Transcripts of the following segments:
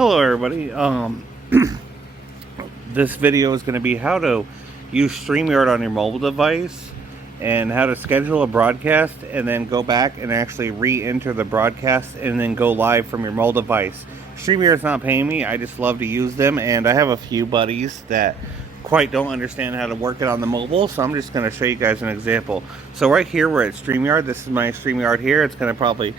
Hello everybody. This video is going to be how to use StreamYard on your mobile device and how to schedule a broadcast and then go back and actually re-enter the broadcast and then go live from your mobile device. StreamYard's not paying me, I just love to use them, and I have a few buddies that quite don't understand how to work it on the mobile, so I'm just going to show you guys an example. So right here we're at StreamYard. This is my StreamYard here. It's going to probably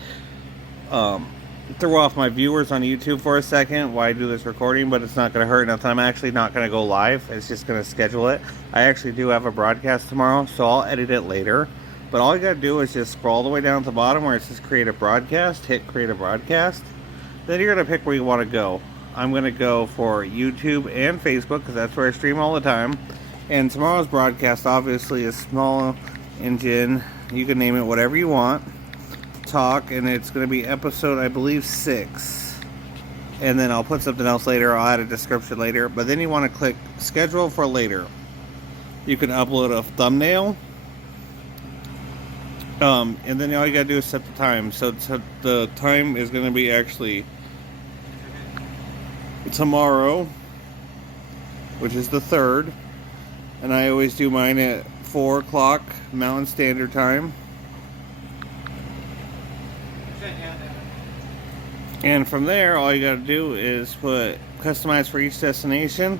throw off my viewers on YouTube for a second while I do this recording, but it's not going to hurt nothing. I'm actually not going to go live. It's just going to schedule it. I actually do have a broadcast tomorrow, so I'll edit it later. But all you got to do is just scroll all the way down to the bottom where it says create a broadcast, hit create a broadcast. Then you're going to pick where you want to go. I'm going to go for YouTube and Facebook because that's where I stream all the time. And tomorrow's broadcast obviously is small engine. You can name it whatever you want. Talk, and it's going to be episode, I believe, 6. And then I'll put something else later. I'll add a description later. But then you want to click schedule for later. You can upload a thumbnail. And then all you got to do is set the time. So the time is going to be actually tomorrow, which is the 3rd. And I always do mine at 4 o'clock Mountain Standard Time. And from there, all you got to do is put customize for each destination.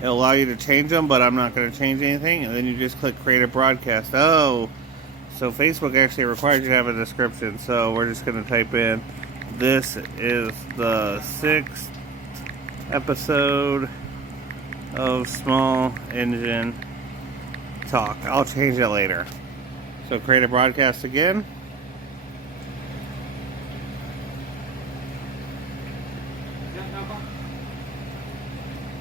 It'll allow you to change them, but I'm not going to change anything. And then you just click create a broadcast. Oh, so Facebook actually requires you to have a description. So we're just going to type in, this is the 6th episode of Small Engine Talk. I'll change that later. So create a broadcast again.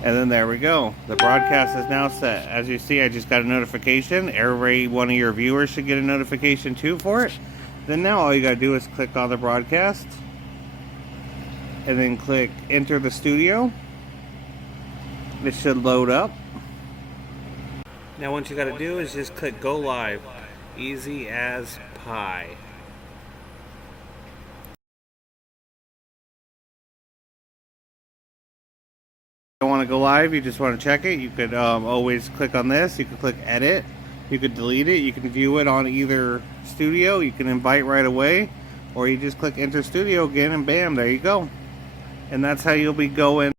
And then there we go. The broadcast is now set. As you see, I just got a notification. Every one of your viewers should get a notification too for it. Then now all you got to do is click on the broadcast. And then click enter the studio. It should load up. Now what you got to do is just click go live. Easy as pie. Don't want to go live, you just want to check it, you could always click on this. You can click edit, you could delete it, you can view it on either studio, you can invite right away, or you just click enter studio again and bam, there you go. And that's how you'll be going